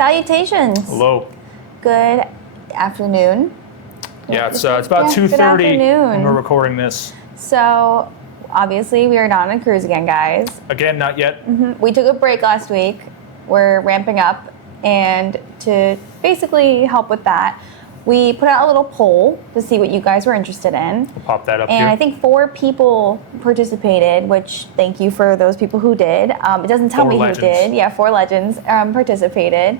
Salutations. Hello. Good afternoon. Yeah, it's about 2:30 when we're recording this. So, obviously, we are not on a cruise again, guys. Again, not yet. We took a break last week. We're ramping up, and to basically help with that, we put out a little poll to see what you guys were interested in. We'll pop that up and here. I think 4 people participated, which thank you for those people who did. It doesn't tell me who did. Yeah, 4 legends participated.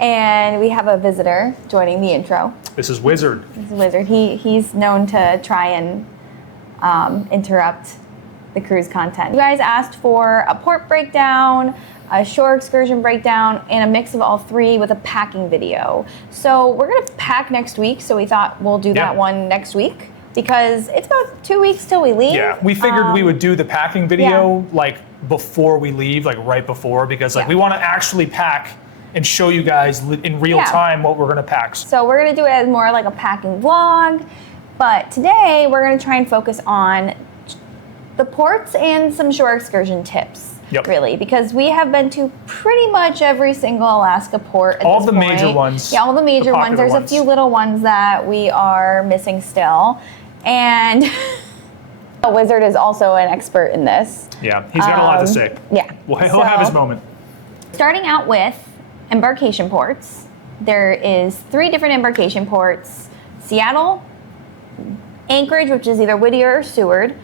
And we have a visitor joining the intro. This is Wizard. This is Wizard. He's known to try and interrupt the cruise content. You guys asked for a port breakdown, a shore excursion breakdown, and a mix of all 3 with a packing video. So we're gonna pack next week, so we thought we'll do that one next week because it's about 2 weeks till we leave. Yeah, we figured we would do the packing video like before we leave, like right before, because like we want to actually pack and show you guys in real time what we're gonna pack. So we're gonna do it as more like a packing vlog, but today we're gonna try and focus on the ports and some shore excursion tips. Really, because we have been to pretty much every single Alaska port at all this the point. Major ones. Yeah, all the major ones. There's a few little ones that we are missing still. And a Wizard is also an expert in this. Yeah, he's got a lot to say. Yeah. Well, he'll have his moment. Starting out with embarkation ports, there is 3 different embarkation ports: Seattle, Anchorage, which is either Whittier or Seward,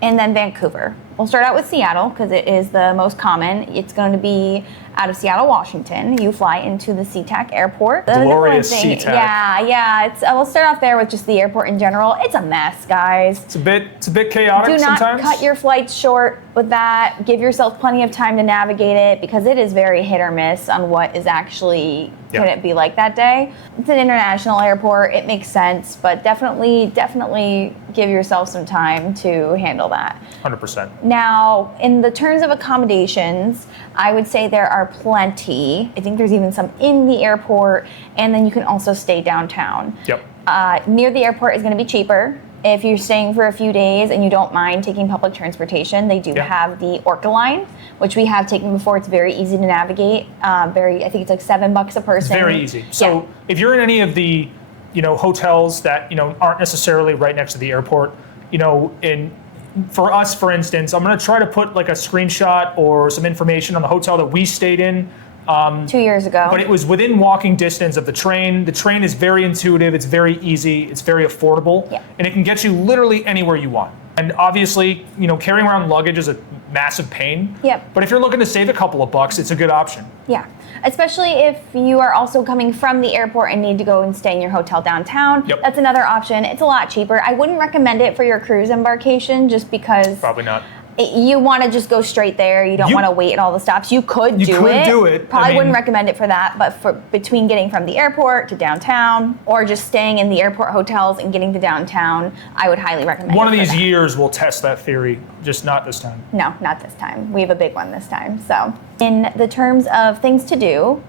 and then Vancouver. We'll start out with Seattle because it is the most common. It's going to be out of Seattle, Washington. You fly into the SeaTac airport. Glorious SeaTac. Yeah. We'll start off there with just the airport in general. It's a mess, guys. It's a bit chaotic sometimes. Do not cut your flights short with that. Give yourself plenty of time to navigate it because it is very hit or miss on what is actually going to be like that day. It's an international airport. It makes sense, but definitely give yourself some time to handle that. 100%. Now, in the terms of accommodations, I would say there are plenty. I think there's even some in the airport, and then you can also stay downtown. Near the airport is going to be cheaper. If you're staying for a few days and you don't mind taking public transportation, they do have the Orca line, which we have taken before. It's very easy to navigate. I think it's like $7 a person. It's very easy. So if you're in any of the, hotels that, aren't necessarily right next to the airport, for us, for instance, I'm going to try to put like a screenshot or some information on the hotel that we stayed in 2 years ago. But it was within walking distance of the train. The train is very intuitive. It's very easy. It's very affordable. And it can get you literally anywhere you want. And obviously, carrying around luggage is a massive pain. But if you're looking to save a couple of bucks, it's a good option. Yeah, especially if you are also coming from the airport and need to go and stay in your hotel downtown. That's another option. It's a lot cheaper. I wouldn't recommend it for your cruise embarkation just because... Probably not. You want to just go straight there. You don't want to wait at all the stops. You could do it. Probably wouldn't recommend it for that, but for between getting from the airport to downtown or just staying in the airport hotels and getting to downtown, I would highly recommend it. One of these years we'll test that theory, just not this time. No, not this time. We have a big one this time. So in the terms of things to do,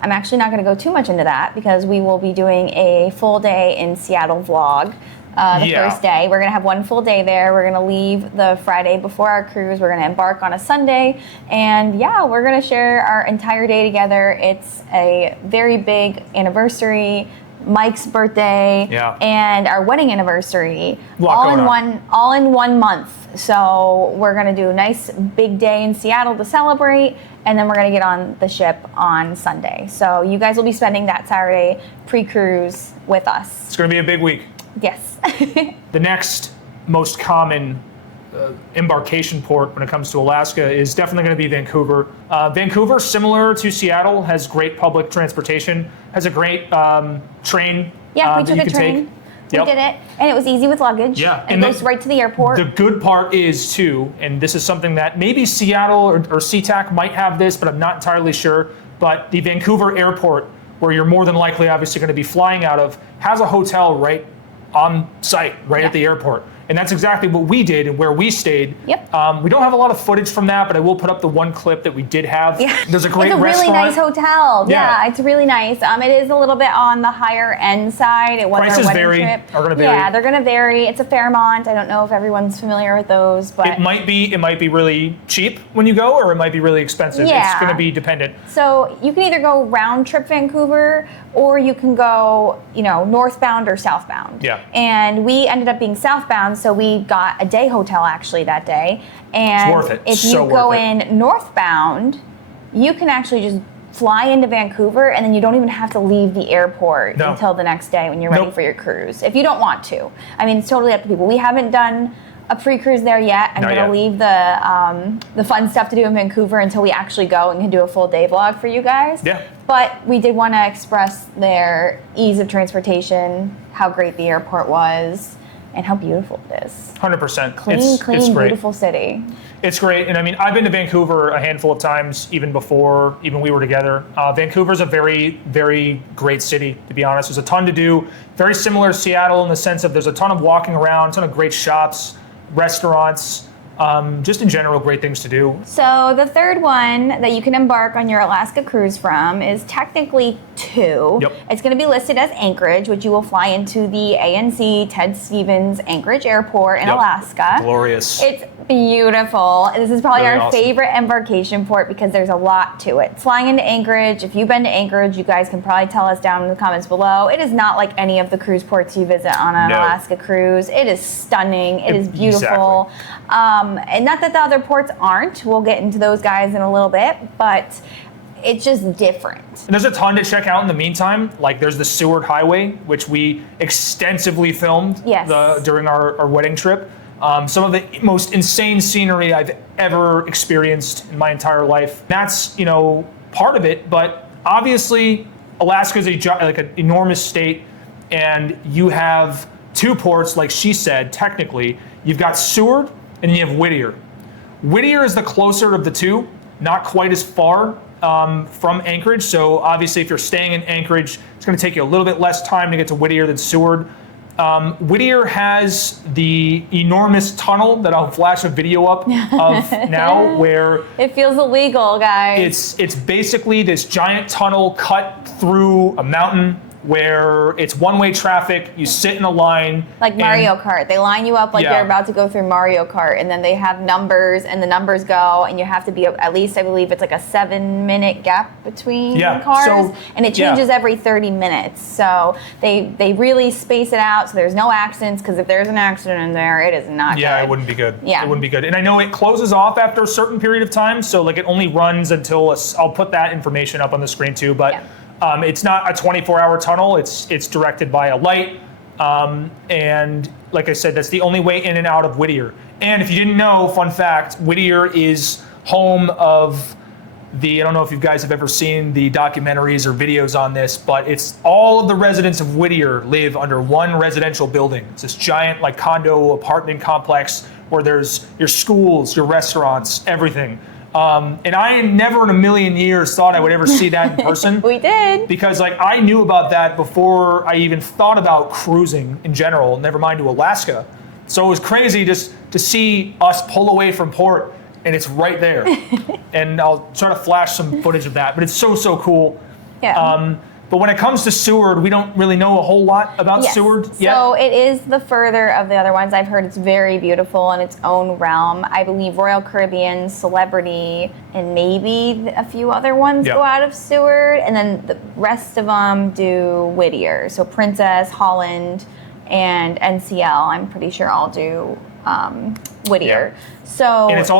I'm actually not going to go too much into that because we will be doing a full day in Seattle vlog. The first day. We're going to have one full day there. We're going to leave the Friday before our cruise. We're going to embark on a Sunday. And we're going to share our entire day together. It's a very big anniversary, Mike's birthday, and our wedding anniversary. All in one month. So we're going to do a nice big day in Seattle to celebrate. And then we're going to get on the ship on Sunday. So you guys will be spending that Saturday pre-cruise with us. It's going to be a big week. Yes. The next most common embarkation port when it comes to Alaska is definitely going to be Vancouver. Vancouver, similar to Seattle, has great public transportation, has a great train. Yeah, we took a train. We did it, and it was easy with luggage. Yeah, and it goes right to the airport. The good part is, too, and this is something that maybe Seattle or SeaTac might have this, but I'm not entirely sure, but the Vancouver airport, where you're more than likely obviously going to be flying out of, has a hotel right on site, right at the airport. And that's exactly what we did and where we stayed. Yep. We don't have a lot of footage from that, but I will put up the one clip that we did have. Yeah. There's a great It's a restaurant. really nice hotel. Yeah. Yeah, it's really nice. It is a little bit on the higher end side. It was Prices our wedding are trip. going to vary. Yeah, they're going to vary. It's a Fairmont. I don't know if everyone's familiar with those, but It might be really cheap when you go, or it might be really expensive. Yeah. It's going to be dependent. so you can either go round trip Vancouver, or you can go, northbound or southbound. Yeah. And we ended up being southbound, so we got a day hotel actually that day. And It's worth it. if you So go worth it. in northbound, you can actually just fly into Vancouver, and then you don't even have to leave the airport No. until the next day when you're ready Nope. for your cruise. If you don't want to. I mean, it's totally up to people. We haven't done a pre-cruise there yet. I'm Not going to yet. leave the fun stuff to do in Vancouver until we actually go and can do a full day vlog for you guys. Yeah. But we did want to express their ease of transportation, how great the airport was, and how beautiful it is. 100%. Clean, it's great. beautiful city. It's great. And I mean, I've been to Vancouver a handful of times, even before we were together. Vancouver's a very, very great city, to be honest. There's a ton to do. Very similar to Seattle in the sense of there's a ton of walking around, a ton of great shops, restaurants, just in general, great things to do. So the third one that you can embark on your Alaska cruise from is technically 2. Yep. It's going to be listed as Anchorage, which you will fly into the ANC Ted Stevens Anchorage Airport in Yep. Alaska. Glorious. It's beautiful. This is probably Really our awesome. favorite embarkation port because there's a lot to it. Flying into Anchorage, if you've been to Anchorage, you guys can probably tell us down in the comments below. It is not like any of the cruise ports you visit on an No. Alaska cruise. It is stunning. It is beautiful. And not that the other ports aren't. We'll get into those guys in a little bit, but it's just different. And there's a ton to check out in the meantime. Like there's the Seward Highway, which we extensively filmed Yes. during our wedding trip. Some of the most insane scenery I've ever experienced in my entire life. That's, part of it, but obviously Alaska is an enormous state, and you have 2 ports, like she said, technically. You've got Seward, and then you have Whittier. Whittier is the closer of the 2, not quite as far from Anchorage. So obviously if you're staying in Anchorage, it's going to take you a little bit less time to get to Whittier than Seward. Whittier has the enormous tunnel that I'll flash a video up of now, where It feels illegal, guys. it's basically this giant tunnel cut through a mountain where it's one-way traffic. You sit in a line. Like Mario Kart. They line you up like Yeah. you're about to go through Mario Kart, and then they have numbers, and the numbers go, and you have to be at least, I believe it's like a 7-minute gap between Yeah, cars, so- and it yeah. changes every 30 minutes. So they really space it out so there's no accidents, because if there's an accident in there, it is not Yeah, good. it wouldn't be good. Yeah. It wouldn't be good. And I know it closes off after a certain period of time, so like it only runs until I'll put that information up on the screen too, but it's not a 24-hour tunnel. It's directed by a light, and like I said, that's the only way in and out of Whittier. And if you didn't know, fun fact, Whittier is home of I don't know if you guys have ever seen the documentaries or videos on this, but it's all of the residents of Whittier live under one residential building. It's this giant like condo apartment complex where there's your schools, your restaurants, everything. And I never in a million years thought I would ever see that in person. We did. Because like I knew about that before I even thought about cruising in general, never mind to Alaska. So it was crazy just to see us pull away from port, and it's right there. And I'll try to flash some footage of that, but it's so cool. Yeah. But when it comes to Seward, we don't really know a whole lot about Yes. Seward yet. So it is the further of the other ones. I've heard it's very beautiful in its own realm. I believe Royal Caribbean, Celebrity, and maybe a few other ones Yep. go out of Seward, and then the rest of them do Whittier. So Princess, Holland, and NCL, I'm pretty sure all do Whittier. So And it's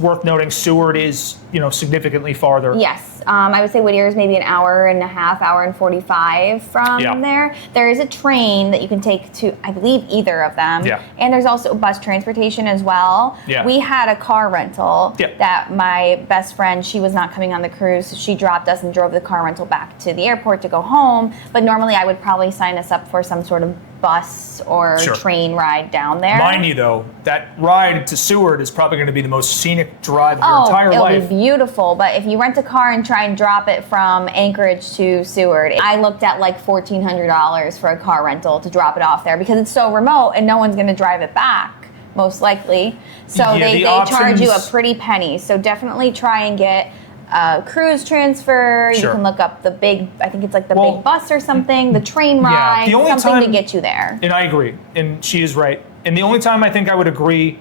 worth noting Seward is, significantly farther. yes, I would say Whittier is maybe an hour and a half, hour and 45 from Yeah. there. There is a train that you can take to, I believe, either of them. Yeah. And there's also bus transportation as well. Yeah. We had a car rental Yeah. that my best friend, she was not coming on the cruise, so she dropped us and drove the car rental back to the airport to go home. But normally I would probably sign us up for some sort of bus or Sure. train ride down there. Mind you, though, that ride ride to Seward is probably going to be the most scenic drive of your entire life. It'll be beautiful, but if you rent a car and try and drop it from Anchorage to Seward, I looked at like $1,400 for a car rental to drop it off there because it's so remote and no one's going to drive it back, most likely. So they charge you a pretty penny. So definitely try and get cruise transfer. Sure. You can look up the big, I think it's like the big bus or something, the train ride, something to get you there. And I agree, and she is right. And the only time I think I would agree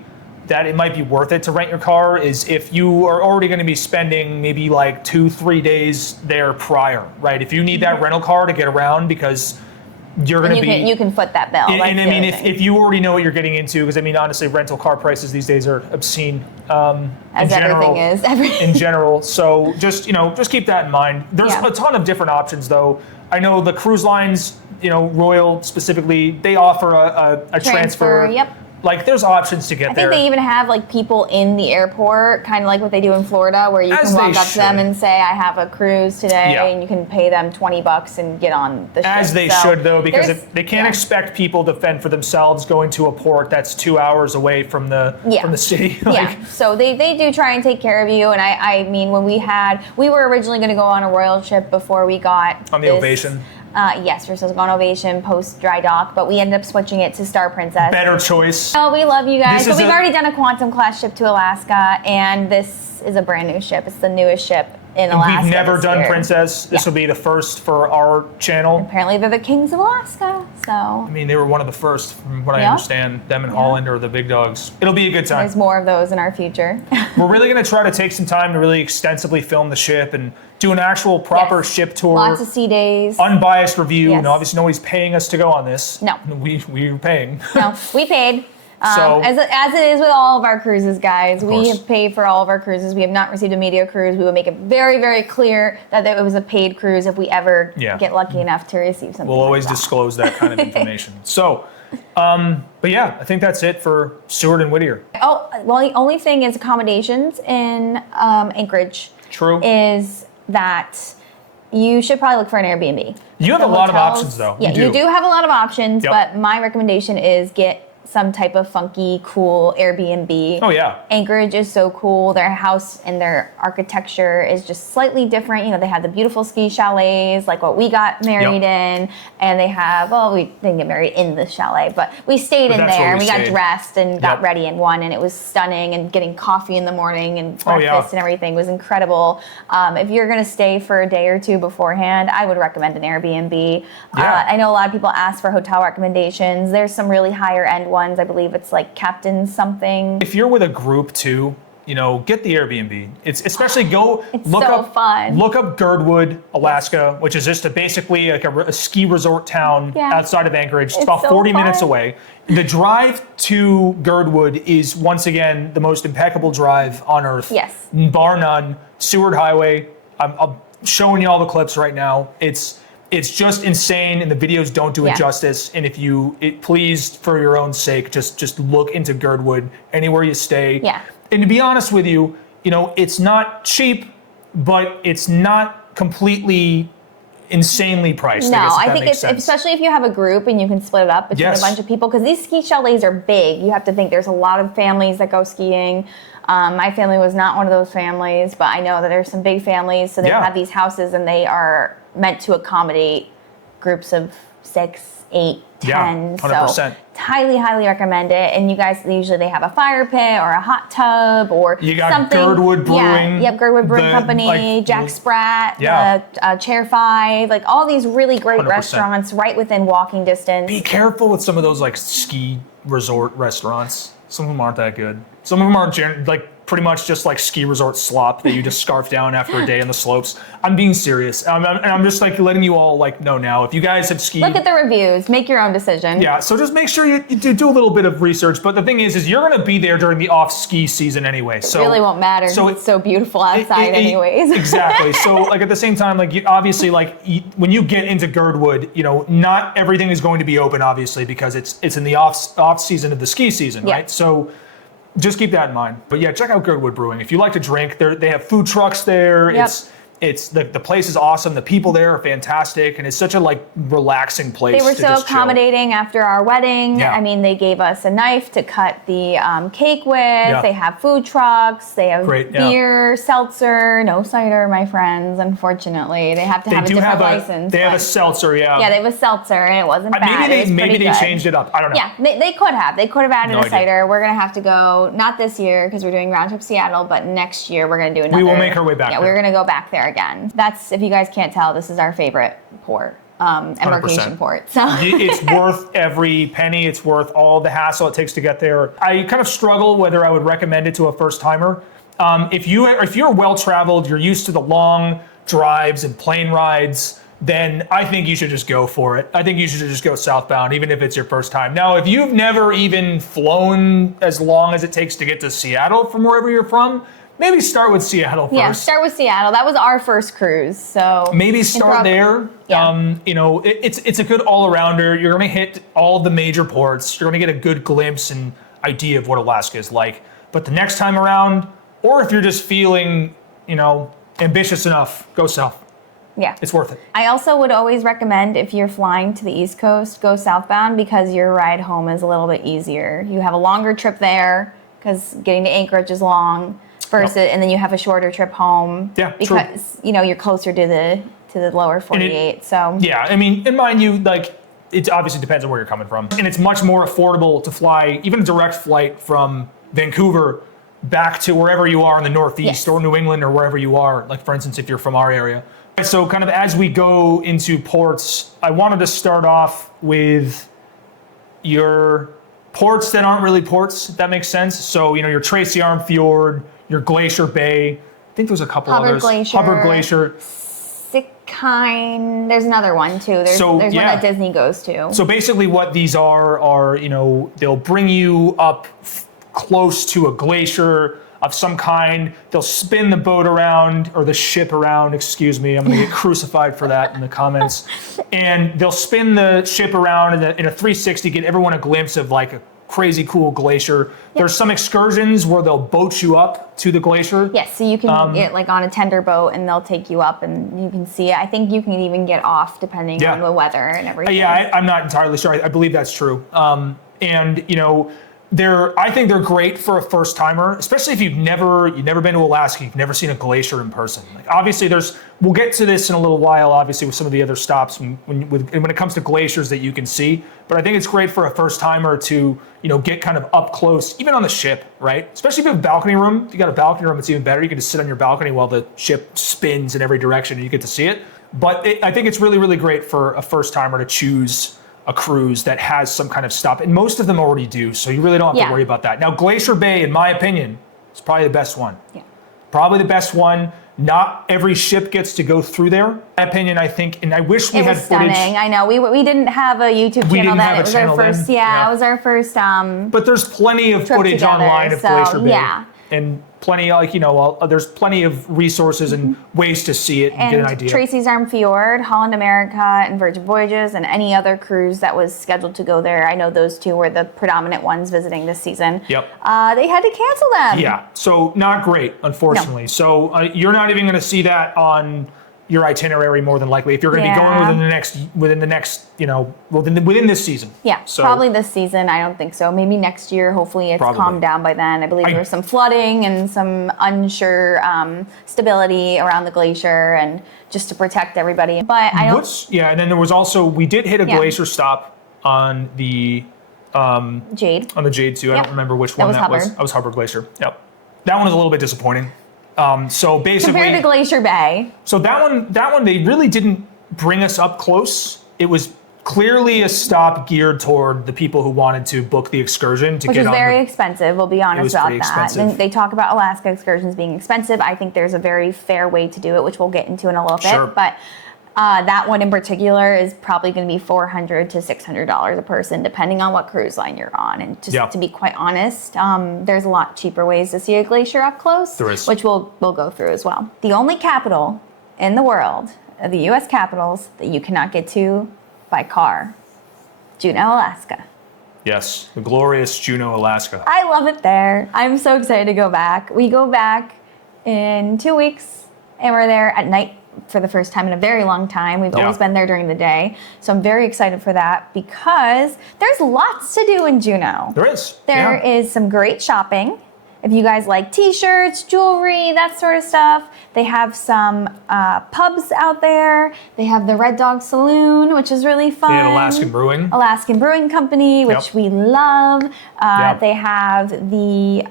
that it might be worth it to rent your car is if you are already going to be spending maybe like 2-3 days there prior, right? If you need that rental car to get around because you're going to be... You can foot that bill. And I mean, if you already know what you're getting into, because I mean, honestly, rental car prices these days are obscene. As everything is. In general. So just keep that in mind. There's a ton of different options, though. I know the cruise lines, Royal specifically, they offer a transfer. Yep. Like, there's options to get there. I think they even have like people in the airport, kind of like what they do in Florida, where you can walk up to them and say, "I have a cruise today," and you can pay them $20 and get on the ship. As they should, though, because they can't expect people to fend for themselves going to a port that's 2 hours away from the city. So they do try and take care of you. And I mean, when we were originally going to go on a Royal ship before we got on the Ovation. Yes, we're supposed to go on Ovation post dry dock, but we ended up switching it to Star Princess. Better choice. Oh, we love you guys. So we've already done a Quantum class ship to Alaska, and this is a brand new ship. It's the newest ship in Alaska. We've never done Princess. This will be the first for our channel. Apparently, they're the kings of Alaska. So I mean, they were one of the first, from what I understand. Them and Holland are the big dogs. It'll be a good time. There's more of those in our future. We're really going to try to take some time to really extensively film the ship and do an actual proper ship tour. Lots of sea days. Unbiased review. And obviously nobody's paying us to go on this. No. We're paying. No, we paid. As it is with all of our cruises, guys. We have paid for all of our cruises. We have not received a media cruise. We will make it very, very clear that it was a paid cruise if we ever get lucky enough to receive something. We'll always disclose that kind of information. So, but yeah, I think that's it for Seward and Whittier. Oh, well, the only thing is accommodations in Anchorage. True. Is that you should probably look for an Airbnb. You have a lot of options, though. Yeah, you do have a lot of options, but my recommendation is get some type of funky, cool Airbnb. Oh, yeah. Anchorage is so cool. Their house and their architecture is just slightly different. They have the beautiful ski chalets, like what we got married in. And they have, we didn't get married in the chalet, but we stayed in there. And we got dressed and got ready in one. And it was stunning. And getting coffee in the morning and breakfast and everything was incredible. If you're going to stay for a day or two beforehand, I would recommend an Airbnb. I know a lot of people ask for hotel recommendations. There's some really higher end ones. I believe it's like Captain something. If you're with a group too, get the Airbnb. It's especially look up Girdwood, Alaska, which is just basically like a ski resort town outside of Anchorage. It's about 40 minutes away. The drive to Girdwood is once again the most impeccable drive on earth. Yes. Bar none. Seward Highway. I'm showing you all the clips right now. It's just insane, and the videos don't do it justice. And if please, for your own sake, just look into Girdwood anywhere you stay. Yeah. And to be honest with you, it's not cheap, but it's not completely insanely priced. No, I think it's especially if you have a group and you can split it up between a bunch of people, because these ski chalets are big. You have to think there's a lot of families that go skiing. My family was not one of those families, but I know that there's some big families, so they have these houses and they are meant to accommodate groups of 6, 8, 10. 100%. So highly, highly recommend it. And you guys, usually they have a fire pit or a hot tub or you got something. Girdwood Brewing. Girdwood Brewing Company, Jack Spratt, Chair 5, like all these really great 100%. Restaurants right within walking distance. Be careful with some of those like ski resort restaurants. Some of them aren't that good. Some of them are pretty much just like ski resort slop that you just scarf down after a day on the slopes. I'm being serious. I'm just like letting you all know now. If you guys have skied, look at the reviews, make your own decision. Yeah, so just make sure you do a little bit of research. But the thing is you're going to be there during the off ski season anyway. So it really won't matter. So it's so beautiful outside, anyways. Exactly. So at the same time, obviously, when you get into Girdwood, not everything is going to be open, obviously, because it's in the off season of the ski season, right? So just keep that in mind. But yeah, check out Girdwood Brewing. If you like to drink, they have food trucks there. Yep. It's the place is awesome. The people there are fantastic, and it's such a like relaxing place. They were to so just chill. accommodating after our wedding. Yeah. I mean, they gave us a knife to cut the cake with. Yeah. They have food trucks. They have Great, yeah. beer, seltzer, no cider, my friends. Unfortunately, they have to have a different license. They have a seltzer, yeah. Yeah, they have a seltzer, and it wasn't bad. Maybe they changed it up. I don't know. Yeah, they could have. They could have added No a idea. cider. We're gonna have to go not this year because we're doing round trip Seattle, but next year we're gonna do another. We will make our way back Yeah, there. we're gonna go back there again. That's, if you guys can't tell, this is our favorite port, embarkation 100%. port. So It's worth every penny. It's worth all the hassle it takes to get there. I kind of struggle whether I would recommend it to a first timer. If you're well traveled, you're used to the long drives and plane rides, then I think you should just go for it. I think you should just go southbound, even if it's your first time. Now, if you've never even flown as long as it takes to get to Seattle from wherever you're from, maybe start with Seattle first. yeah, start with Seattle. That was our first cruise, so Maybe start there. Yeah. It's a good all-arounder. You're going to hit all the major ports. You're going to get a good glimpse and idea of what Alaska is like. But the next time around, or if you're just feeling, ambitious enough, go south. yeah. It's worth it. I also would always recommend, if you're flying to the East Coast, go southbound because your ride home is a little bit easier. You have a longer trip there because getting to Anchorage is long. And then you have a shorter trip home. Yeah, because you're closer to the lower 48. Yeah, I mean, and mind you, like, it obviously depends on where you're coming from, and it's much more affordable to fly even a direct flight from Vancouver back to wherever you are in the Northeast or New England or wherever you are. Like, for instance, if you're from our area. So, kind of as we go into ports, I wanted to start off with your ports that aren't really ports, if that makes sense. So, your Tracy Arm Fjord, your Glacier Bay. I think there's a couple others. Hubbard Glacier. Ketchikan. There's another one too. There's one that Disney goes to. So basically what these are, they'll bring you up close to a glacier of some kind. They'll spin the boat around, or the ship around, excuse me. I'm going to get crucified for that in the comments. And they'll spin the ship around in a 360, get everyone a glimpse of like a crazy cool glacier. Yep. There's some excursions where they'll boat you up to the glacier. Yes, so you can get like on a tender boat and they'll take you up and you can see it. I think you can even get off depending on the weather and everything. I'm not entirely sure. I believe that's true. I think they're great for a first timer, especially if you've never been to Alaska, you've never seen a glacier in person. Like, obviously we'll get to this in a little while, obviously, with some of the other stops when it comes to glaciers that you can see. But I think it's great for a first timer to, get kind of up close, even on the ship, right? Especially if you have a balcony room. If you got a balcony room, it's even better. You can just sit on your balcony while the ship spins in every direction and you get to see it. But I think it's really, really great for a first timer to choose a cruise that has some kind of stop, and most of them already do, so you really don't have to worry about that. Now, Glacier Bay, in my opinion, is probably the best one. Yeah. Probably the best one. Not every ship gets to go through there. In my opinion, I think, and I wish we had footage. Stunning. I know. We didn't have a YouTube channel then. It was our first. Yeah, it was our first. But there's plenty of footage online of Glacier Bay. Yeah. And plenty, there's plenty of resources and ways to see it and get an idea. Tracy's Arm Fjord, Holland America, and Virgin Voyages, and any other cruise that was scheduled to go there. I know those two were the predominant ones visiting this season. Yep. They had to cancel them. Yeah, so not great, unfortunately. No. So you're not even going to see that on your itinerary more than likely if you're going to be going within this season. Yeah, so, probably this season. I don't think so. Maybe next year. Hopefully it's calmed down by then. I believe there was some flooding and some unsure stability around the glacier, and just to protect everybody. But I don't. And then there was also, we did hit a glacier stop on the Jade. On the Jade too. I don't remember which one that was. That was Hubbard Glacier. Yep. That one was a little bit disappointing. So basically, compared to Glacier Bay. So that one, they really didn't bring us up close. It was clearly a stop geared toward the people who wanted to book the excursion to which get is on. Very expensive. We'll be honest about that. Expensive. They talk about Alaska excursions being expensive. I think there's a very fair way to do it, which we'll get into in a little bit. But that one in particular is probably going to be $400 to $600 a person, depending on what cruise line you're on. And just to be quite honest, there's a lot cheaper ways to see a glacier up close, there is. Which we'll go through as well. The only capital in the world, of the U.S. capitals, that you cannot get to by car, Juneau, Alaska. Yes, the glorious Juneau, Alaska. I love it there. I'm so excited to go back. We go back in 2 weeks. and we're there at night for the first time in a very long time. We've always been there during the day. So I'm very excited for that because there's lots to do in Juneau. There is. There is some great shopping. If you guys like t-shirts, jewelry, that sort of stuff, they have some pubs out there. They have the Red Dog Saloon, which is really fun. They have Alaskan Brewing Company, which we love. They have the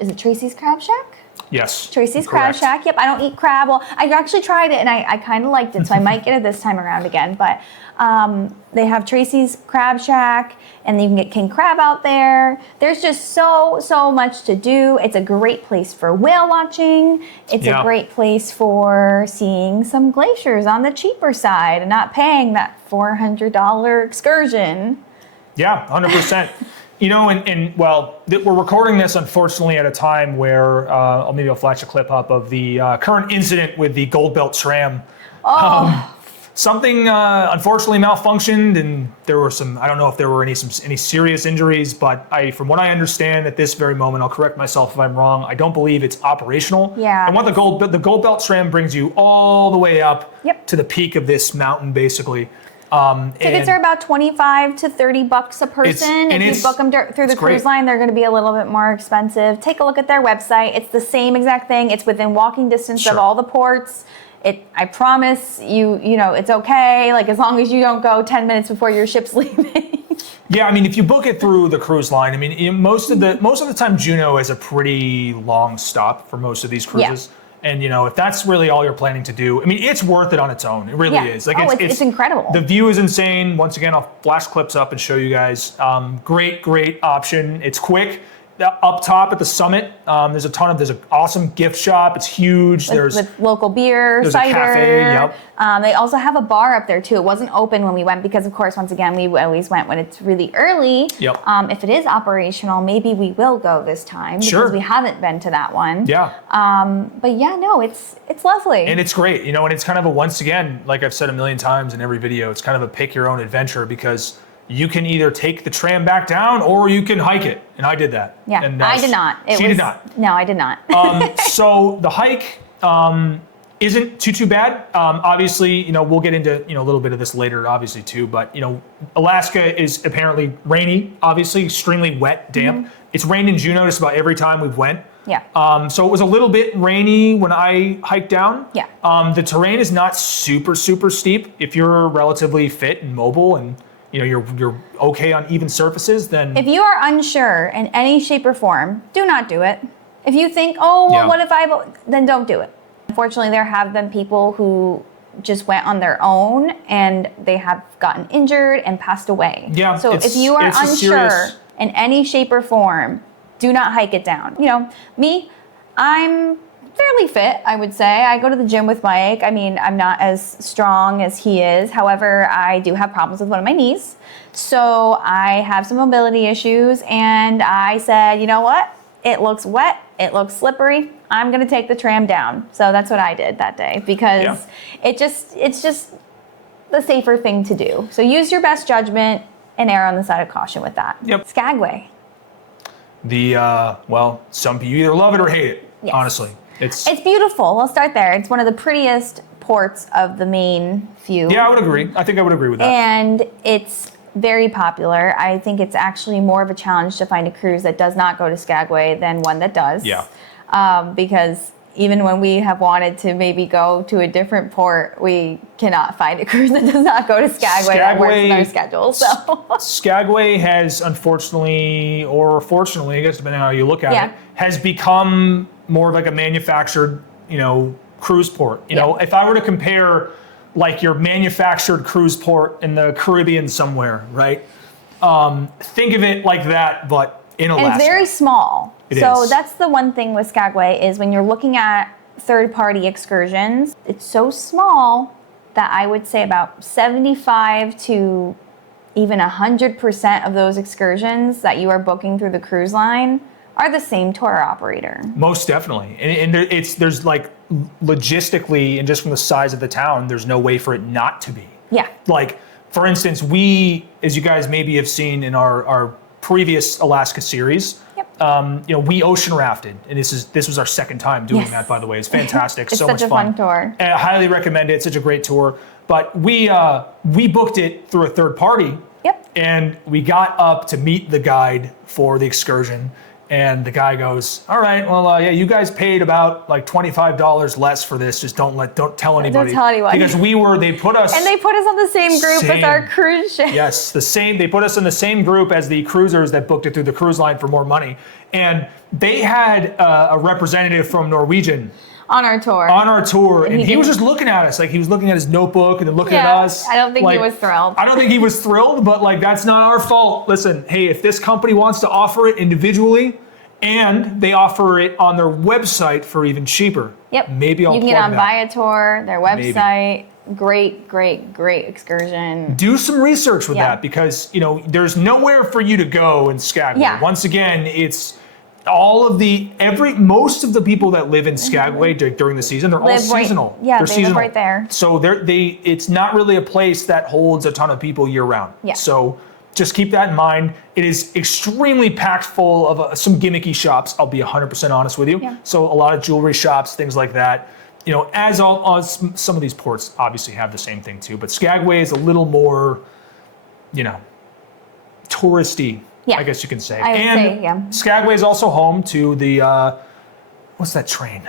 is it Tracy's Crab Shack? Yes. Tracy's Crab Shack. Yep, I don't eat crab. Well, I actually tried it and I kind of liked it, so I might get it this time around again. But they have Tracy's Crab Shack, and you can get king crab out there. There's just so much to do. It's a great place for whale watching. It's a great place for seeing some glaciers on the cheaper side and not paying that $400 excursion. Yeah, 100%. You know, we're recording this, unfortunately, at a time where maybe I'll flash a clip up of the current incident with the Gold Belt tram. Something unfortunately malfunctioned, and there were some. I don't know if there were any serious injuries, but from what I understand at this very moment, I'll correct myself if I'm wrong. I don't believe it's operational. Yeah. And what the Gold Belt tram brings you all the way up to the peak of this mountain, basically. Tickets are about $25 to $30 a person. If you book them through the cruise line, they're going to be a little bit more expensive. Take a look at their website. It's the same exact thing. It's within walking distance of all the ports. I promise you, it's okay. Like, as long as you don't go 10 minutes before your ship's leaving. Yeah, I mean, if you book it through the cruise line, I mean, most of the time, Juneau is a pretty long stop for most of these cruises. Yeah. And, if that's really all you're planning to do, I mean, it's worth it on its own. It really is. Like, it's incredible. The view is insane. Once again, I'll flash clips up and show you guys. Great option. It's quick. Up top at the summit, there's an awesome gift shop. It's huge. With local beer, there's cider. A cafe, they also have a bar up there too. It wasn't open when we went because, of course, once again, we always went when it's really early. Yep. If it is operational, maybe we will go this time because we haven't been to that one. Yeah. But yeah, no, it's lovely. And it's great, and it's kind of once again, like I've said a million times in every video, it's kind of a pick your own adventure because you can either take the tram back down or you can hike it. And I did that. Yeah, and I did not. She did not. No, I did not. So the hike isn't too bad. Obviously, we'll get into, a little bit of this later, obviously, too. But, Alaska is apparently rainy, obviously, extremely wet, damp. Mm-hmm. It's rained in Juneau just about every time we've went. Yeah. So it was a little bit rainy when I hiked down. Yeah. The terrain is not super steep. If you're relatively fit and mobile and you're okay on even surfaces, then... If you are unsure in any shape or form, do not do it. If you think, what if then don't do it. Unfortunately, there have been people who just went on their own and they have gotten injured and passed away. Yeah. So if you are unsure in any shape or form, do not hike it down. Me, I'm fairly fit, I would say. I go to the gym with Mike. I mean, I'm not as strong as he is. However, I do have problems with one of my knees. So I have some mobility issues. And I said, you know what? It looks wet. It looks slippery. I'm going to take the tram down. So that's what I did that day because it's just the safer thing to do. So use your best judgment and err on the side of caution with that. Yep. Skagway. Some people either love it or hate it, honestly. It's beautiful. We'll start there. It's one of the prettiest ports of the main few. Yeah, I would agree. I think I would agree with that. And it's very popular. I think it's actually more of a challenge to find a cruise that does not go to Skagway than one that does. Yeah. Because even when we have wanted to maybe go to a different port, we cannot find a cruise that does not go to Skagway that works in our schedule. So Skagway has unfortunately, or fortunately, I guess depending on how you look at it, has become more of like a manufactured, cruise port. You know, if I were to compare like your manufactured cruise port in the Caribbean somewhere, right? Think of it like that, but in Alaska. And it's very small. It is. That's the one thing with Skagway is when you're looking at third-party excursions, it's so small that I would say about 75 to even 100% of those excursions that you are booking through the cruise line are the same tour operator. Most definitely. And there's like logistically and just from the size of the town, there's no way for it not to be. Yeah. Like, for instance, we, as you guys maybe have seen in our previous Alaska series, We ocean rafted, and this was our second time doing that, by the way. It's fantastic. It's so such much a fun tour. And I highly recommend it. It's such a great tour. But we booked it through a third party. Yep. And we got up to meet the guide for the excursion. And the guy goes, all right, well, yeah, you guys paid about like $25 less for this. Just don't tell anybody. Don't tell anyone. Because they put us. And they put us on the same group as our cruise ship. Yes, they put us in the same group as the cruisers that booked it through the cruise line for more money. And they had a representative from Norwegian on our tour. And he was just looking at us, like he was looking at his notebook and then looking at us. I don't think he was thrilled. I don't think he was thrilled, but like that's not our fault. Listen, hey, if this company wants to offer it individually and they offer it on their website for even cheaper, maybe I'll plug that. You can get on Viator, their website. Maybe. Great excursion. Do some research with that because there's nowhere for you to go in Skagway. Yeah. Once again, it's most of the people that live in Skagway during the season, they're all seasonal. They're seasonal. live right there. So it's not really a place that holds a ton of people year round. Yeah. So just keep that in mind. It is extremely packed full of some gimmicky shops. I'll be 100% honest with you. Yeah. So a lot of jewelry shops, things like that. As some of these ports obviously have the same thing too, but Skagway is a little more, touristy. Yeah. I guess you can say. I would say, yeah. Skagway is also home to the, what's that train?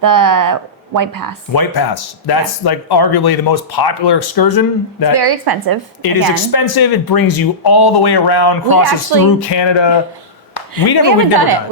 The White Pass. White Pass. That's like arguably the most popular excursion. It's very expensive. It is expensive. It brings you all the way around, crosses through Canada. We've never done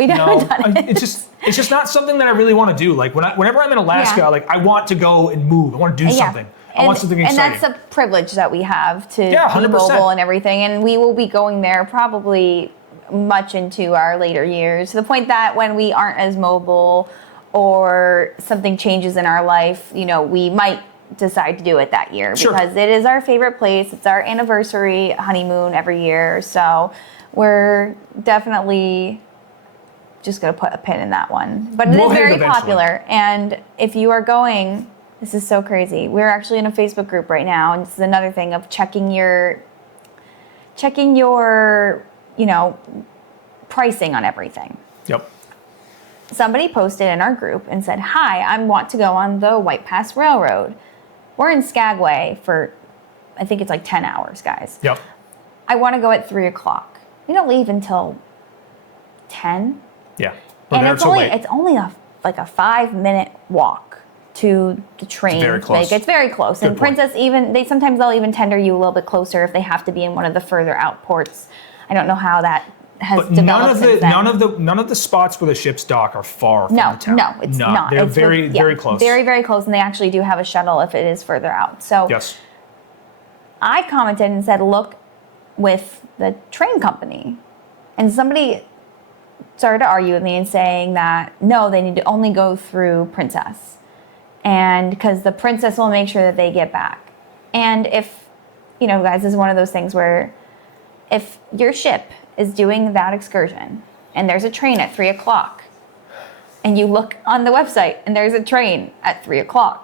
it. It's just not something that I really want to do. Like whenever I'm in Alaska, like I want to go and move. I want to do something. I want something exciting. And that's a privilege that we have to be 100%. mobile and everything. And we will be going there probably much into our later years, to the point that when we aren't as mobile or something changes in our life, we might decide to do it that year because it is our favorite place. It's our anniversary honeymoon every year. So we're definitely just going to put a pin in that one. But it is very popular. And if you are going... This is so crazy. We're actually in a Facebook group right now, and this is another thing of checking your, pricing on everything. Yep. Somebody posted in our group and said, "Hi, I want to go on the White Pass Railroad. We're in Skagway for, I think it's like 10 hours, guys. Yep. I want to go at 3:00. We don't leave until 10. Yeah. And it's only a 5-minute walk to the train. It's very close. It's very close. Good and point. Princess they'll even tender you a little bit closer if they have to be in one of the further out ports. I don't know how that has developed since then. None of the spots where the ships dock are far from the town. No, it's not. They're It's very close. Very, very close, and they actually do have a shuttle if it is further out. So yes. I commented and said, look with the train company. And somebody started to argue with me and saying that, no, they need to only go through Princess. And because the Princess will make sure that they get back. And if, guys, this is one of those things where if your ship is doing that excursion and there's a train at 3:00 and you look on the website and there's a train at 3:00,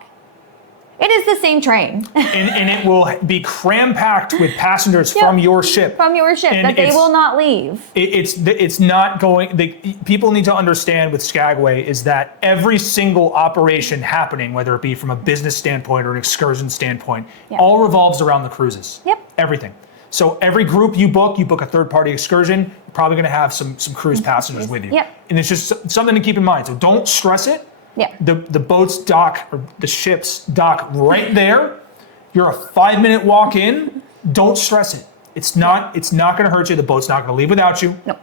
it is the same train. and it will be cram-packed with passengers from your ship. From your ship, and that they will not leave. It's not going... people need to understand with Skagway is that every single operation happening, whether it be from a business standpoint or an excursion standpoint, all revolves around the cruises. Yep. Everything. So every group you book a third-party excursion, you're probably going to have some cruise passengers with you. Yep. And it's just something to keep in mind. So don't stress it. Yeah. The boats dock, or the ships dock right there. You're a 5-minute walk in. Don't stress it. It's not going to hurt you. The boat's not going to leave without you. No.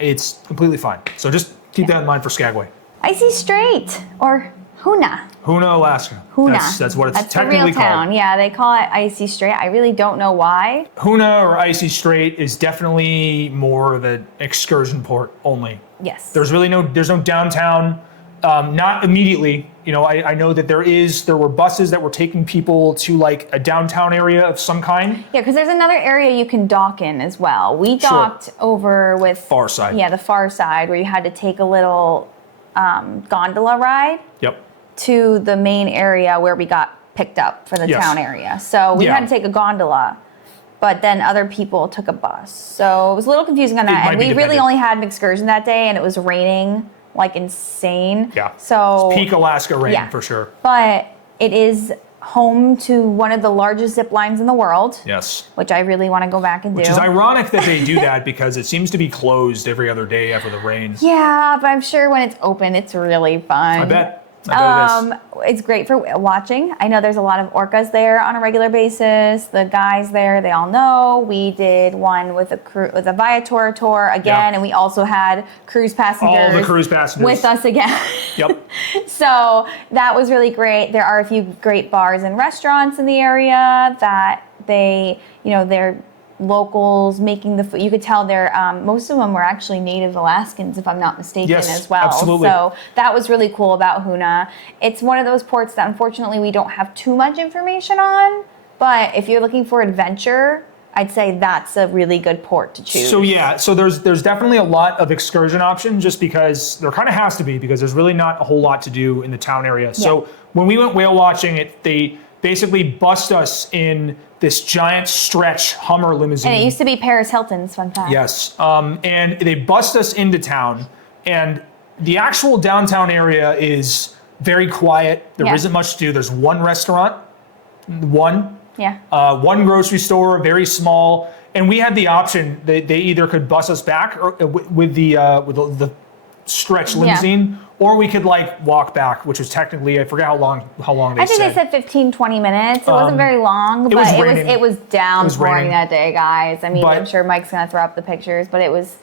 It's completely fine. So just keep that in mind for Skagway. Icy Strait or Hoonah. Hoonah, Alaska. Hoonah. That's what it's That's technically the real town. called. Yeah, they call it Icy Strait. I really don't know why. Hoonah or Icy Strait is definitely more of an excursion port only. Yes. There's no downtown. Not immediately. I know that there were buses that were taking people to like a downtown area of some kind. Yeah, because there's another area you can dock in as well. We docked over with... Far side. Yeah, the far side where you had to take a little gondola ride. Yep. To the main area where we got picked up for the town area. So we had to take a gondola but then other people took a bus. So it was a little confusing on that. And we really only had an excursion that day, and it was raining like insane. Yeah. So it's peak Alaska rain for sure. But it is home to one of the largest zip lines in the world. Yes. Which I really want to go back and do. Which is ironic that they do that because it seems to be closed every other day after the rain. Yeah, but I'm sure when it's open, it's really fun. I bet. I bet it is. It's great for watching. I know there's a lot of orcas there on a regular basis. The guys there, they all know. We did one with a Viator tour again, and we also had cruise passengers. All the cruise passengers with us again. Yep. So that was really great. There are a few great bars and restaurants in the area that they're locals making the food. You could tell they're most of them were actually native Alaskans, if I'm not mistaken, as well. Absolutely. So that was really cool about Hoonah. It's one of those ports that unfortunately we don't have too much information on, but if you're looking for adventure, I'd say that's a really good port to choose. So there's definitely a lot of excursion options, just because there kind of has to be, because there's really not a whole lot to do in the town area. So when we went whale watching, they basically bussed us in this giant stretch Hummer limousine. And it used to be Paris Hilton's, fun fact. Yes. And they bussed us into town. And the actual downtown area is very quiet. There isn't much to do. There's one restaurant. One grocery store, very small. And we had the option. They either could bus us back or, with the stretch limousine, or we could walk back, which was technically, I forget how long they said. I think they said 15, 20 minutes. It wasn't very long, but it was downpouring that day, guys. I mean, I'm sure Mike's gonna throw up the pictures, but it was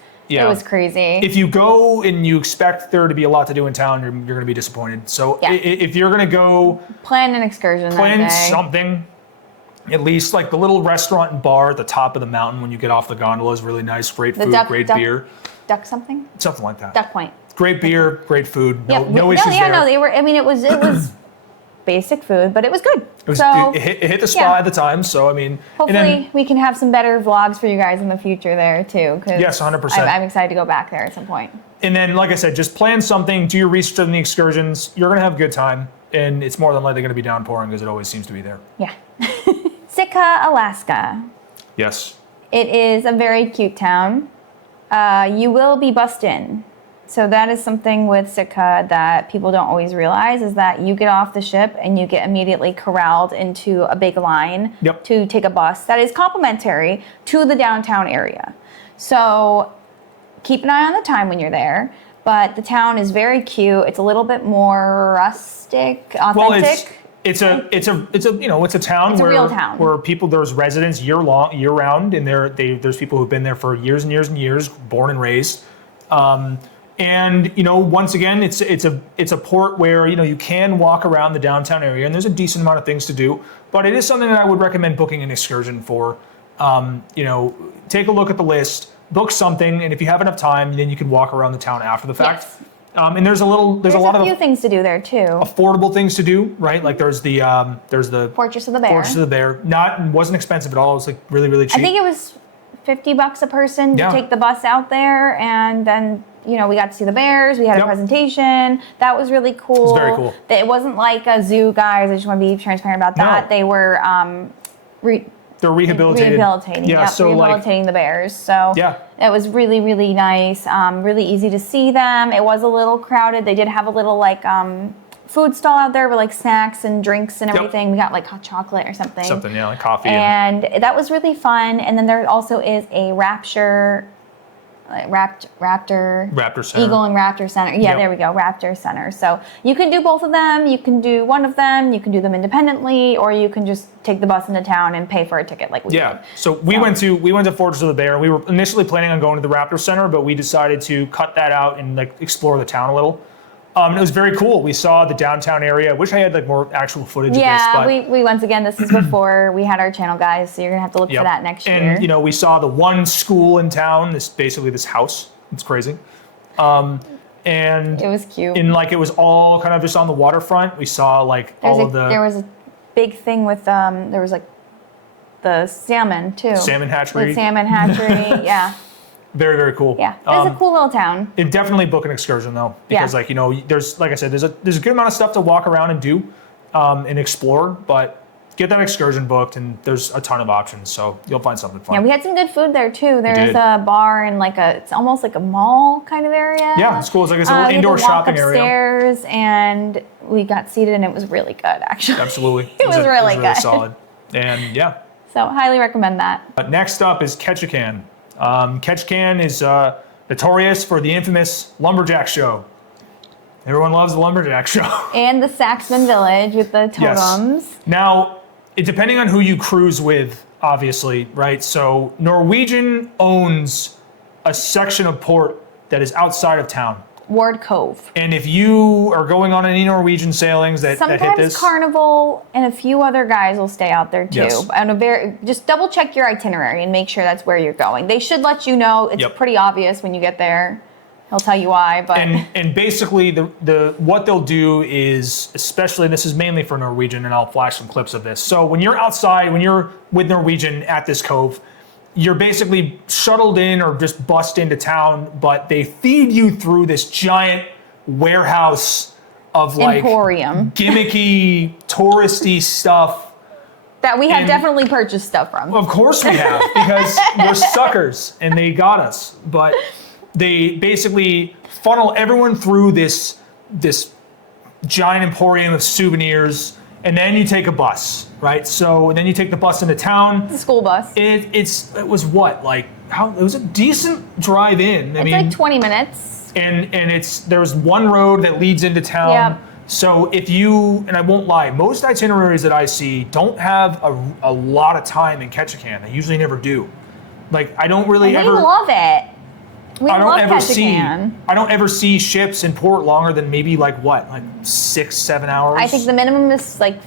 crazy. If you go and you expect there to be a lot to do in town, you're going to be disappointed. So if you're going to go, plan an excursion. Plan something. At least the little restaurant and bar at the top of the mountain when you get off the gondola is really nice. Great food, great beer. Duck something? Something like that. Duck Point. Great beer, great food. No issues there. No, they were. I mean, it was basic food, but it was good. It hit the spot at the time. So I mean, hopefully we can have some better vlogs for you guys in the future there too. Yes, 100%. I'm excited to go back there at some point. And then, like I said, just plan something. Do your research on the excursions. You're gonna have a good time, and it's more than likely gonna be downpouring because it always seems to be there. Yeah. Sitka, Alaska. Yes. It is a very cute town. You will be bussed in. So that is something with Sitka that people don't always realize, is that you get off the ship and you get immediately corralled into a big line to take a bus that is complimentary to the downtown area. So keep an eye on the time when you're there. But the town is very cute. It's a little bit more rustic, authentic. It's a town where people, there's residents year round, and there's people who've been there for years and years and years, born and raised. And once again, it's a port where you can walk around the downtown area, and there's a decent amount of things to do. But it is something that I would recommend booking an excursion for. Take a look at the list, book something, and if you have enough time, then you can walk around the town after the fact. Yes. And there's a lot of things to do there too. Affordable things to do, right? Like there's the Fortress of the Bear. Fortress of the Bear. Wasn't expensive at all. It was really, really cheap. I think it was $50 a person to take the bus out there, and then we got to see the bears. We had a presentation. That was really cool. It was very cool. It wasn't like a zoo, guys. I just want to be transparent about that. No. They were they're rehabilitating. Rehabilitating the bears. So it was really, really nice. Really easy to see them. It was a little crowded. They did have a little food stall out there with snacks and drinks and everything. We got hot chocolate or something. Something, like coffee. And that was really fun. And then there also is a Raptor Center. Eagle and Raptor Center. Yeah, there we go, Raptor Center. So you can do both of them. You can do one of them. You can do them independently, or you can just take the bus into town and pay for a ticket like we did. So we went to Fortress of the Bear. We were initially planning on going to the Raptor Center, but we decided to cut that out and explore the town a little. It was very cool. We saw the downtown area. I wish I had more actual footage of this. Yeah, we once again, this is before we had our channel, guys, so you're going to have to look for that next year. And, we saw the one school in town, this house. It's crazy. And it was cute. And it was all kind of just on the waterfront. We saw there was a big thing with, there was the salmon too. Salmon hatchery. The salmon hatchery, yeah. Very, very cool. Yeah, it's a cool little town. It definitely book an excursion though, because there's, like I said, there's a good amount of stuff to walk around and do, and explore. But get that excursion booked, and there's a ton of options, so you'll find something fun. Yeah, we had some good food there too. There's a bar in it's almost like a mall kind of area. Yeah, it's cool. It's like a little indoor shopping area. Upstairs, and we got seated, and it was really good, actually. Absolutely. It was really good. Solid. And yeah. So highly recommend that. Next up is Ketchikan. Ketchikan is notorious for the infamous lumberjack show. Everyone loves the lumberjack show. And the Saxman Village with the totems. Yes. Now, depending on who you cruise with, obviously, right? So Norwegian owns a section of port that is outside of town. Ward Cove. And if you are going on any Norwegian sailings that hit this... Sometimes Carnival and a few other guys will stay out there too. Yes. And just double check your itinerary and make sure that's where you're going. They should let you know. It's pretty obvious when you get there. He'll tell you why, but... And basically, what they'll do is, especially, this is mainly for Norwegian, and I'll flash some clips of this. So when you're outside, when you're with Norwegian at this cove, you're basically shuttled in or just bussed into town, but they feed you through this giant warehouse of Emporium. Gimmicky, touristy stuff. That we have definitely purchased stuff from. Of course we have, because we're suckers and they got us. But they basically funnel everyone through this giant emporium of souvenirs, and then you take a bus, right? So then you take the bus into town. It's a school bus. It was what, like, how? It was a decent drive in. It's like 20 minutes. And there's one road that leads into town. Yep. So if you, and I won't lie, most itineraries that I see don't have a lot of time in Ketchikan. They usually never do. Like, I don't really ever. We love it. We love Ketchikan. I don't ever see ships in port longer than maybe like 6-7 hours. I think the minimum is like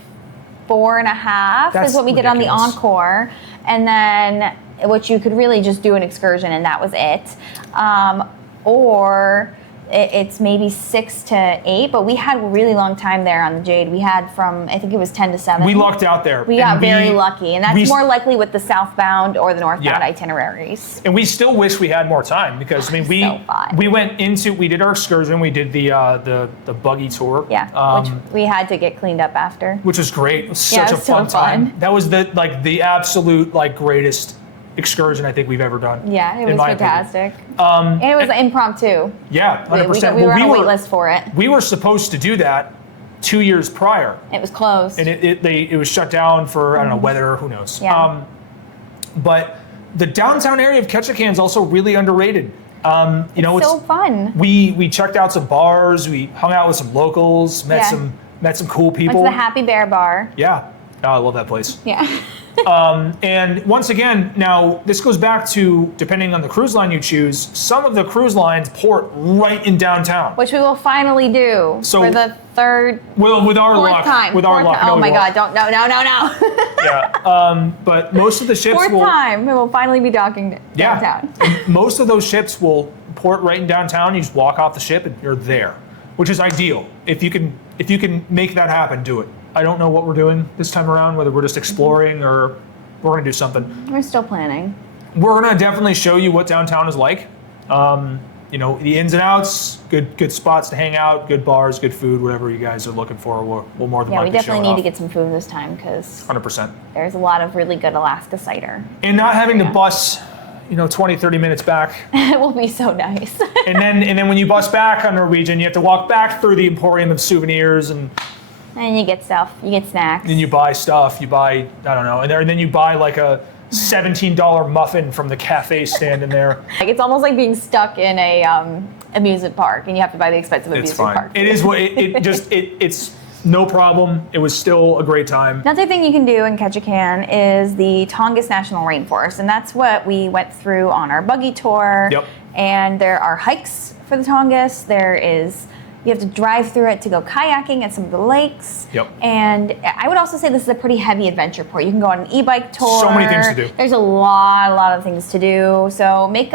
4.5 That's is what we did on the ridiculous. Encore, and then which you could really just do an excursion and that was it, or it's maybe 6 to 8. But we had a really long time there on the Jade. We had from, I think it was 10 to 7. We lucked out there. We got very lucky, and that's more likely with the southbound or the northbound itineraries. And we still wish we had more time, because I mean we did our excursion, we did the buggy tour. Yeah, which we had to get cleaned up after. Which was great. It was such a fun time. That was the absolute greatest excursion I think we've ever done. Yeah, it was fantastic. And it was impromptu. Yeah, 100%. We were on a wait list for it. We were supposed to do that 2 years prior. It was closed. And it was shut down for, I don't know, weather, who knows. Yeah. But the downtown area of Ketchikan is also really underrated. It's so fun. We checked out some bars, we hung out with some locals, met some cool people. Went to the Happy Bear Bar. Yeah. Oh, I love that place. Yeah. And once again, now this goes back to, depending on the cruise line you choose, some of the cruise lines port right in downtown. Which we will finally do for the third, with our luck. Time. With our luck. Oh my God, don't, no. Yeah, but most of the ships Fourth time, we will finally be docking downtown. Yeah, most of those ships will port right in downtown. You just walk off the ship and you're there, which is ideal. If you can make that happen, do it. I don't know what we're doing this time around, whether we're just exploring or we're going to do something. We're still planning. We're going to definitely show you what downtown is like. The ins and outs, good spots to hang out, good bars, good food, whatever you guys are looking for, we'll more than likely show it off. Yeah, we definitely need to get some food this time, because 100%. There's a lot of really good Alaska cider. And not having to bus 20, 30 minutes back. It will be so nice. and then when you bus back on Norwegian, you have to walk back through the emporium of souvenirs and you get stuff, you get snacks. Then you buy stuff, I don't know, and then you buy like a $17 muffin from the cafe stand in there. It's almost like being stuck in a amusement park, and you have to buy the expensive amusement park. It is what it's no problem. It was still a great time. Another thing you can do in Ketchikan is the Tongass National Rainforest, and that's what we went through on our buggy tour. Yep. And there are hikes for the Tongass. You have to drive through it to go kayaking at some of the lakes. Yep. And I would also say this is a pretty heavy adventure port. You can go on an e-bike tour. So many things to do. There's a lot of things to do. So make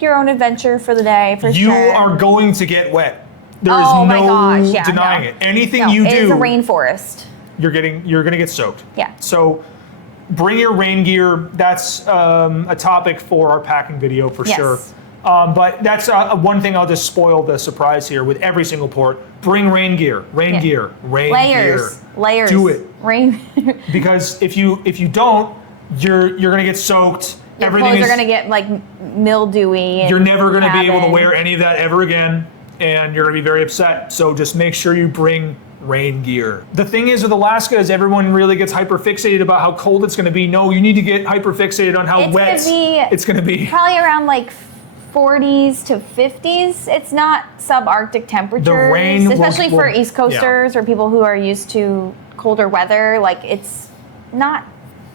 your own adventure for the day. You are going to get wet. There is no denying it. Anything you do, it is a rainforest. You're gonna get soaked. Yeah. So bring your rain gear. That's a topic for our packing video for sure. But that's one thing I'll just spoil the surprise here with every single port. Bring rain gear, rain gear. Layers. Do it. Rain. Because if you don't, you're gonna get soaked. Your clothes are gonna get like mildewy. You're never gonna be able to wear any of that ever again, and you're gonna be very upset. So just make sure you bring rain gear. The thing is with Alaska is everyone really gets hyper fixated about how cold it's gonna be. No, you need to get hyper fixated on how wet it's gonna be. Probably around like 40s to 50s. It's not subarctic temperatures. The rain especially for East Coasters or people who are used to colder weather. Like it's not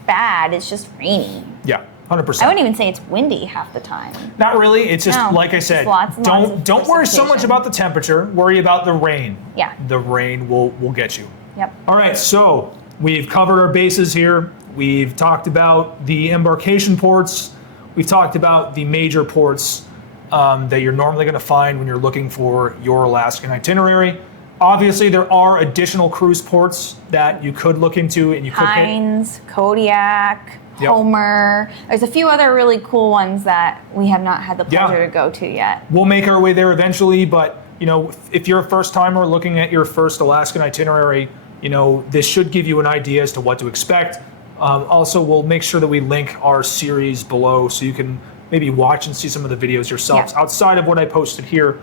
bad. It's just rainy. Yeah, 100%. I wouldn't even say it's windy half the time. Not really. It's just like I said. Don't worry so much about the temperature. Worry about the rain. Yeah. The rain will get you. Yep. All right. So we've covered our bases here. We've talked about the embarkation ports. We've talked about the major ports that you're normally going to find when you're looking for your Alaskan itinerary. Obviously, there are additional cruise ports that you could look into and you could hit. Hines, Kodiak, Homer. There's a few other really cool ones that we have not had the pleasure to go to yet. We'll make our way there eventually, but you know, if you're a first timer looking at your first Alaskan itinerary, you know, this should give you an idea as to what to expect. Also, we'll make sure that we link our series below so you can maybe watch and see some of the videos yourselves outside of what I posted here.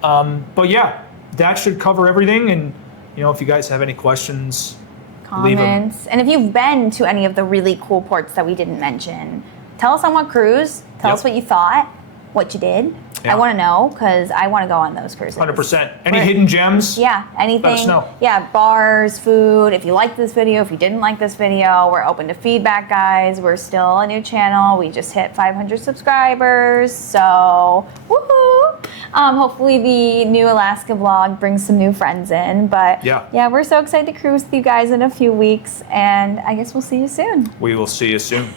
But yeah, that should cover everything. And you know, if you guys have any questions, comments, and if you've been to any of the really cool ports that we didn't mention, tell us on what cruise. Tell us what you thought, what you did. I want to know because I want to go on those cruises. 100%. Any hidden gems? Yeah, anything. Let us know. Yeah, bars, food. If you liked this video, if you didn't like this video, we're open to feedback, guys. We're still a new channel. We just hit 500 subscribers, so woohoo! Hopefully the new Alaska vlog brings some new friends in. But yeah, we're so excited to cruise with you guys in a few weeks, and I guess we'll see you soon. We will see you soon.